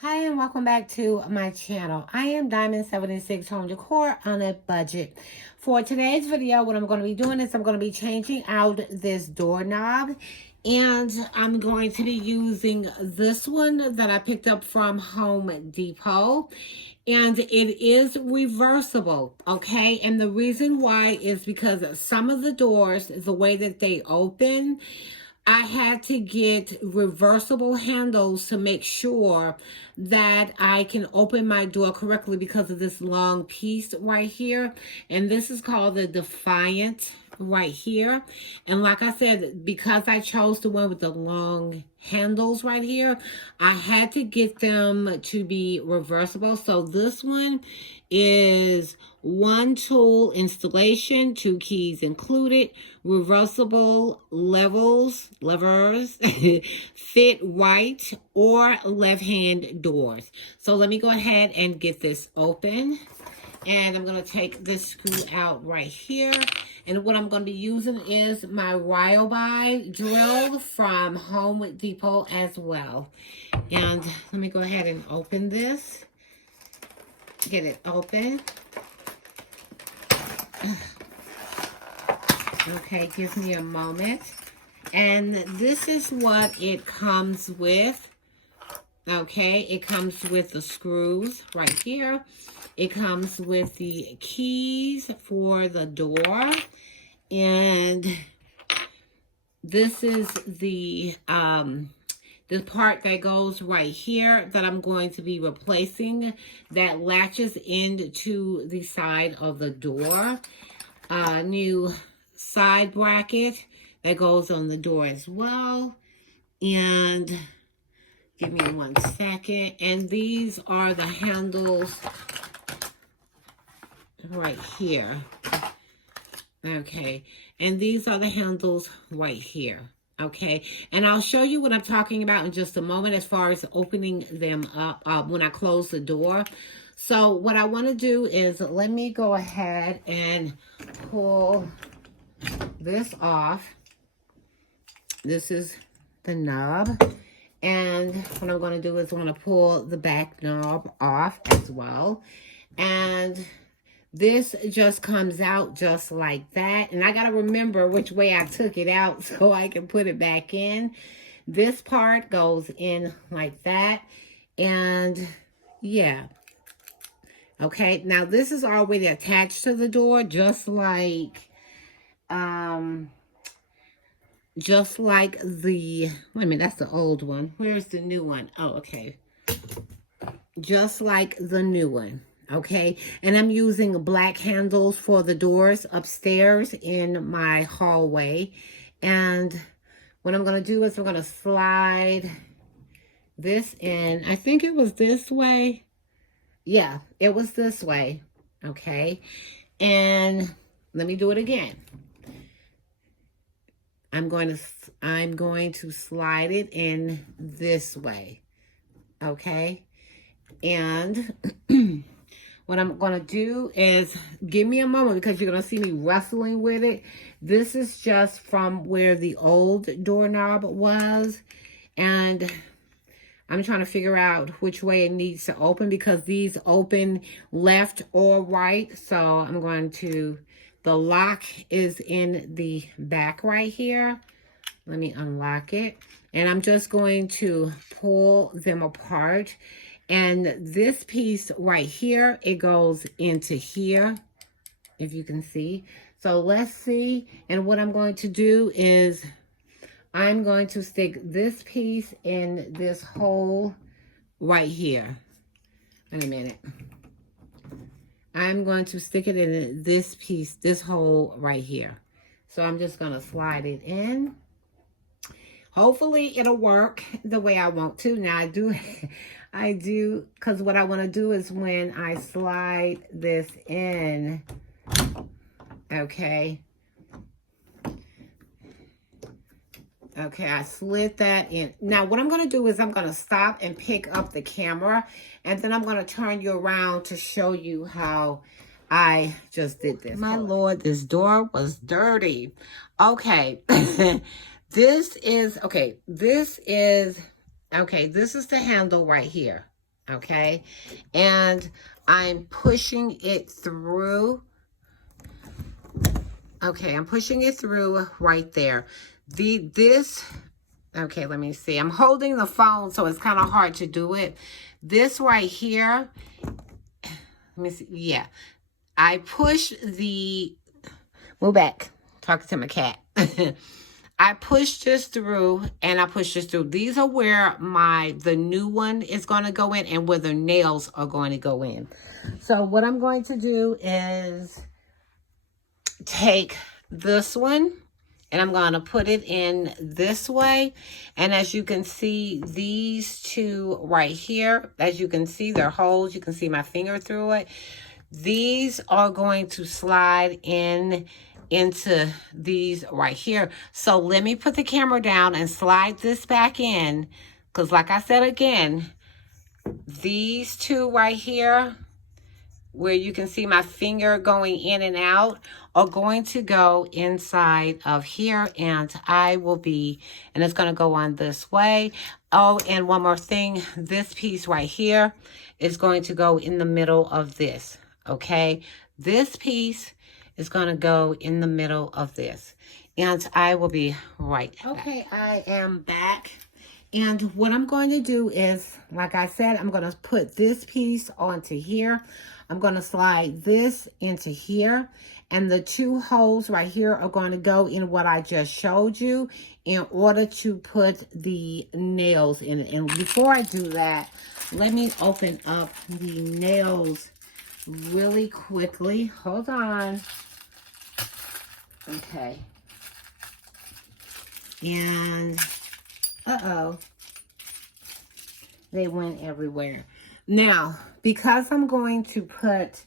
Hi and welcome back to my channel. I am Diamond76 Home Decor on a budget. For today's video, what I'm going to be doing is I'm going to be changing out this doorknob. And I'm going to be using this one that I picked up from Home Depot. And it is reversible, okay? And the reason why is because some of the doors, the way that they open, I had to get reversible handles to make sure that I can open my door correctly because of this long piece right here. And this is called the Defiant right here. And like I said, because I chose the one with the long handles right here, I had to get them to be reversible. So this one is one tool installation, 2 keys included, reversible levers, fit right or left hand doors. So let me go ahead and get this open. And I'm going to take this screw out right here. And what I'm going to be using is my Ryobi drill from Home Depot as well. And let me go ahead and open this. Get it open. Okay, give me a moment. And this is what it comes with. Okay, it comes with the screws right here. It comes with the keys for the door. And this is the part that goes right here that I'm going to be replacing, that latches into the side of the door. New side bracket that goes on the door as well. And give me 1 second. And these are the handles right here. Okay. And these are the handles right here. Okay. And I'll show you what I'm talking about in just a moment as far as opening them up when I close the door. So what I want to do is let me go ahead and pull this off. This is the knob. And what I'm going to do is I'm going to pull the back knob off as well. And this just comes out just like that. And I got to remember which way I took it out so I can put it back in. This part goes in like that. And yeah. Okay. Now this is already attached to the door, just like the, wait a minute, that's the old one. Where's the new one? Oh, okay. Just like the new one. Okay, and I'm using black handles for the doors upstairs in my hallway. And what I'm going to do is I'm going to slide this in. I think it was this way. Yeah, it was this way. Okay, and let me do it again. I'm going to slide it in this way. Okay, and what I'm going to do is, give me a moment because you're going to see me wrestling with it. This is just from where the old doorknob was. And I'm trying to figure out which way it needs to open because these open left or right. So I'm going to, the lock is in the back right here. Let me unlock it. And I'm just going to pull them apart. And this piece right here, it goes into here, if you can see. So let's see. And what I'm going to do is I'm going to stick this piece in this hole right here. Wait a minute. I'm going to stick it in this piece, this hole right here. So I'm just going to slide it in. Hopefully it'll work the way I want to. Now I do, because what I want to do is when I slide this in, okay. Okay, I slid that in. Now what I'm going to do is I'm going to stop and pick up the camera, and then I'm going to turn you around to show you how I just did this. My Lord, this door was dirty. Okay. This is the handle right here. okay? And I'm pushing it through. Okay, I'm pushing it through right there. Okay, let me see. I'm holding the phone, so it's kind of hard to do it. This right here, let me see. Yeah, I push the, move back, talking to my cat. I push this through, and I push this through. These are where the new one is going to go in and where the nails are going to go in. So what I'm going to do is take this one, and I'm going to put it in this way. And as you can see, these two right here, as you can see, they're holes. You can see my finger through it. These are going to slide into these right here. So let me put the camera down and slide this back in. Because like I said again, these two right here, where you can see my finger going in and out, are going to go inside of here, and and it's going to go on this way. Oh, and one more thing, this piece right here is going to go in the middle of this, okay? This piece is going to go in the middle of this, and I will be right back. Okay, I am back. And what I'm going to do is, like I said, I'm going to put this piece onto here. I'm going to slide this into here. And the two holes right here are going to go in what I just showed you in order to put the nails in it. And before I do that, let me open up the nails really quickly. Hold on. Okay. And they went everywhere. Now, because I'm going to put,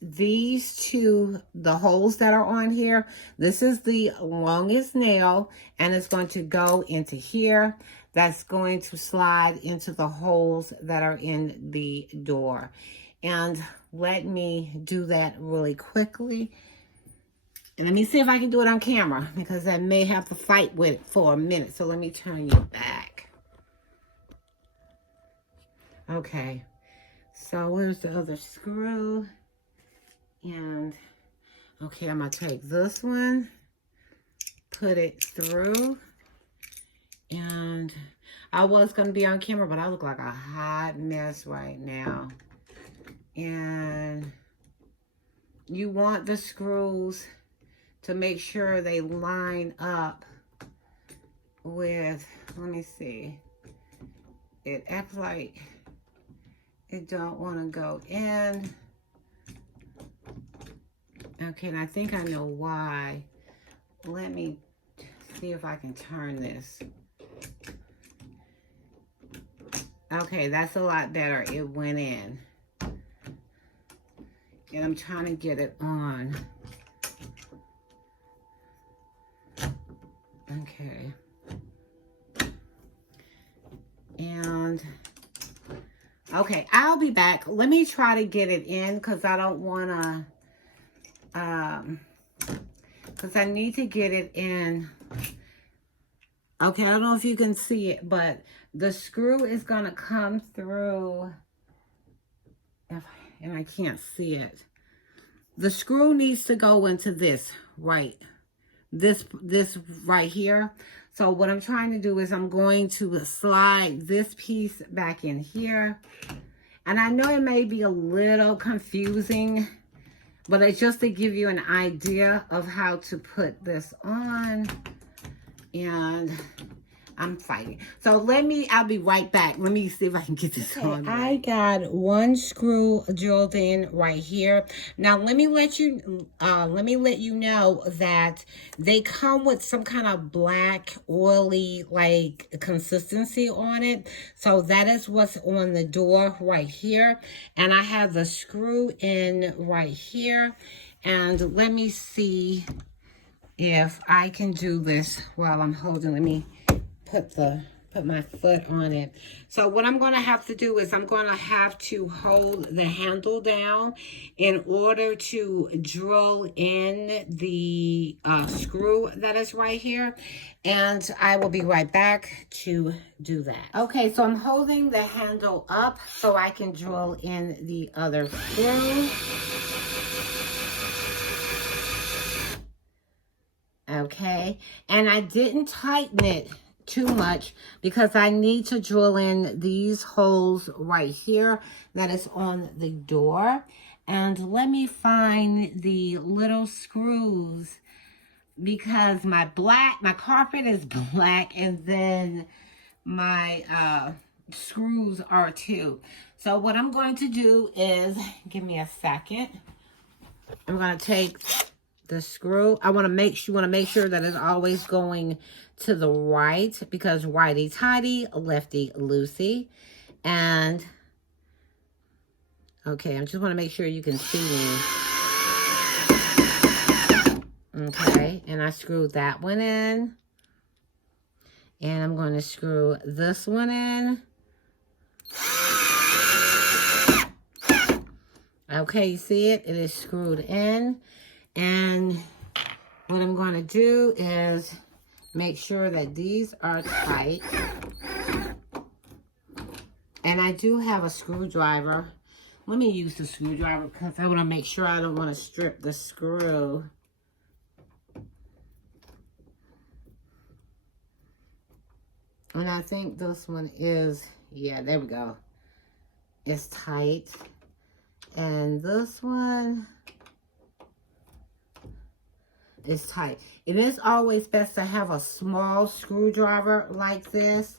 these two, the holes that are on here, this is the longest nail, and it's going to go into here. That's going to slide into the holes that are in the door. And let me do that really quickly. And let me see if I can do it on camera, because I may have to fight with it for a minute. So let me turn you back. Okay. So where's the other screw? And, okay, I'm going to take this one, put it through. And I was going to be on camera, but I look like a hot mess right now. And you want the screws to make sure they line up with, let me see, it acts like it don't want to go in. Okay, and I think I know why. Let me see if I can turn this. Okay, that's a lot better. It went in. And I'm trying to get it on. Okay. And, okay, I'll be back. Let me try to get it in, because I don't want to, because I need to get it in. Okay, I don't know if you can see it, but the screw is going to come through, and I can't see it. The screw needs to go into this, right? This right here. So what I'm trying to do is I'm going to slide this piece back in here. And I know it may be a little confusing, but it's just to give you an idea of how to put this on. And I'm fighting. So I'll be right back. Let me see if I can get this on. Right. I got one screw drilled in right here. Now let me let you know that they come with some kind of black, oily, like consistency on it. So that is what's on the door right here. And I have the screw in right here. And let me see if I can do this while I'm holding. Let me put the put my foot on it. So what I'm going to have to do is I'm going to have to hold the handle down in order to drill in the screw that is right here. And I will be right back to do that. Okay, so I'm holding the handle up so I can drill in the other screw. Okay, and I didn't tighten it too much because I need to drill in these holes right here that is on the door. And let me find the little screws because my carpet is black, and then my screws are too. So what I'm going to do is, give me a second. I'm going to take the screw. I want to make sure that it's always going to the right, because righty tighty, lefty loosey. And okay, I just want to make sure you can see me. Okay, and I screwed that one in. And I'm going to screw this one in. Okay, you see it? It is screwed in. And what I'm going to do is make sure that these are tight. And I do have a screwdriver. Let me use the screwdriver because I want to make sure I don't want to strip the screw. And I think this one is, yeah, there we go. It's tight. And this one is tight. It is always best to have a small screwdriver like this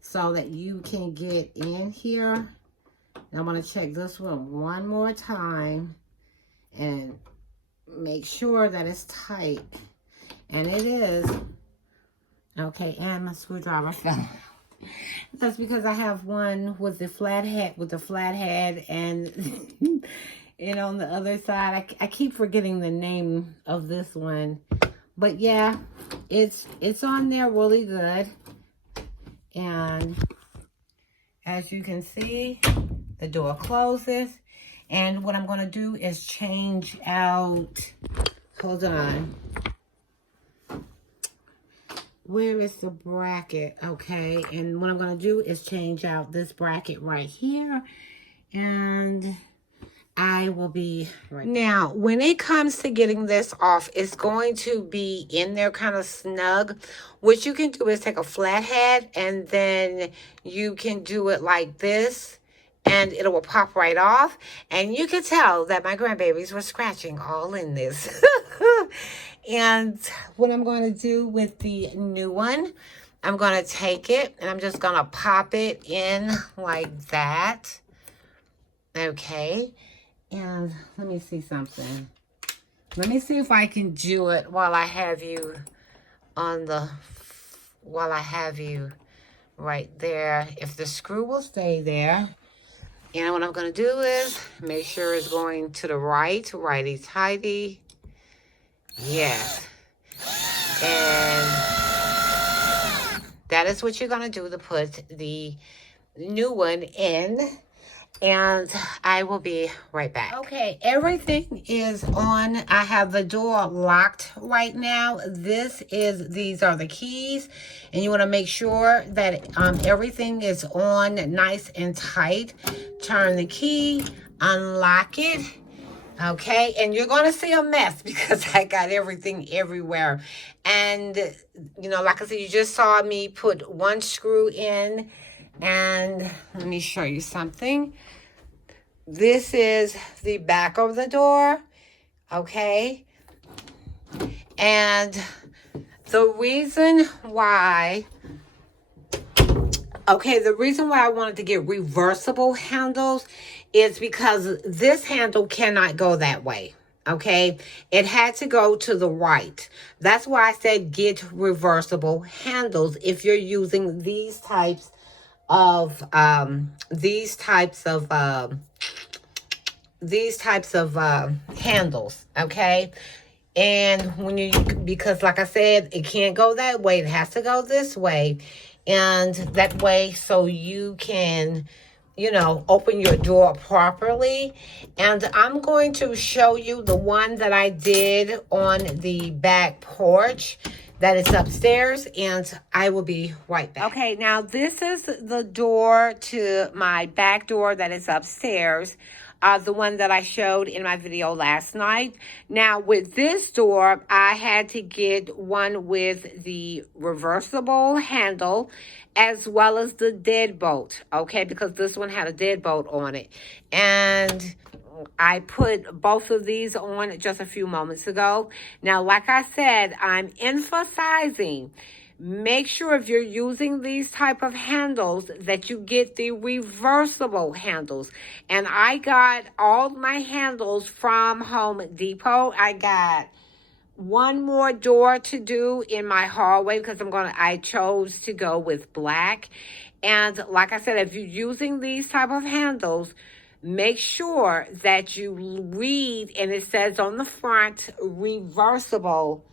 so that you can get in here. And I'm going to check this one more time and make sure that it's tight. And it is. Okay, and my screwdriver fell out. That's because I have one with the flat head, and and on the other side, I keep forgetting the name of this one. But yeah, it's on there really good. And as you can see, the door closes. And what I'm going to do is change out, hold on. Where is the bracket? Okay, and what I'm going to do is change out this bracket right here. And I will be right back. Now, when it comes to getting this off, it's going to be in there kind of snug. What you can do is take a flathead, and then you can do it like this, and it will pop right off. And you can tell that my grandbabies were scratching all in this. And what I'm going to do with the new one, I'm going to take it and I'm just going to pop it in like that. Okay. And let me see something. Let me see if I can do it while I have you right there. If the screw will stay there. And what I'm going to do is make sure it's going to the right, righty-tighty. Yes. And that is what you're going to do to put the new one in. And I will be right back. Okay, everything is on. I have the door locked right now. These are the keys. And you want to make sure that everything is on nice and tight. Turn the key, unlock it. Okay, and you're going to see a mess because I got everything everywhere. And, you know, like I said, you just saw me put one screw in. And let me show you something. This is the back of the door, okay? And the reason why I wanted to get reversible handles is because this handle cannot go that way, okay? It had to go to the right. That's why I said get reversible handles if you're using these types of handles, okay? And because like I said, it can't go that way, it has to go this way. And that way, so you can, you know, open your door properly. And I'm going to show you the one that I did on the back porch that is upstairs, and I will be right back. Okay, now this is the door to my back door that is upstairs. The one that I showed in my video last night. Now, with this door, I had to get one with the reversible handle as well as the deadbolt, okay? Because this one had a deadbolt on it. And I put both of these on just a few moments ago. Now, like I said, I'm emphasizing, make sure if you're using these type of handles that you get the reversible handles. And I got all my handles from Home Depot. I got one more door to do in my hallway because I chose to go with black. And like I said, if you're using these type of handles, make sure that you read, and it says on the front, reversible.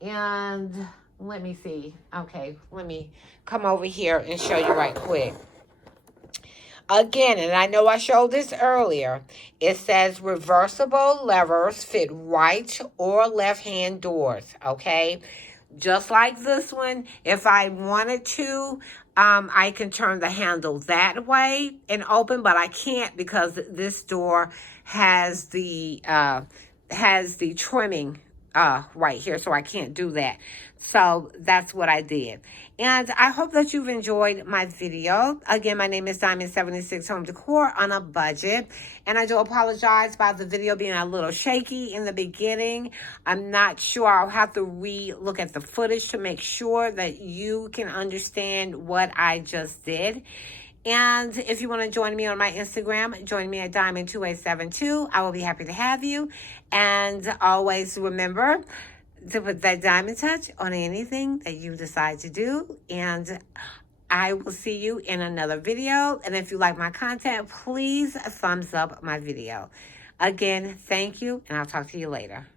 And let me see. Okay, let me come over here and show you right quick. Again, and I know I showed this earlier, it says reversible levers fit right or left hand doors, okay? Just like this one, if I wanted to, I can turn the handle that way and open, but I can't because this door has the trimming right here, so I can't do that. So that's what I did. And I hope that you've enjoyed my video. Again, my name is Diamond76 Home Decor on a budget. And I do apologize about the video being a little shaky in the beginning. I'm not sure. I'll have to re-look at the footage to make sure that you can understand what I just did. And if you want to join me on my Instagram, join me at Diamond2872. I will be happy to have you. And always remember to put that diamond touch on anything that you decide to do. And I will see you in another video. And if you like my content, please thumbs up my video. Again, thank you, and I'll talk to you later.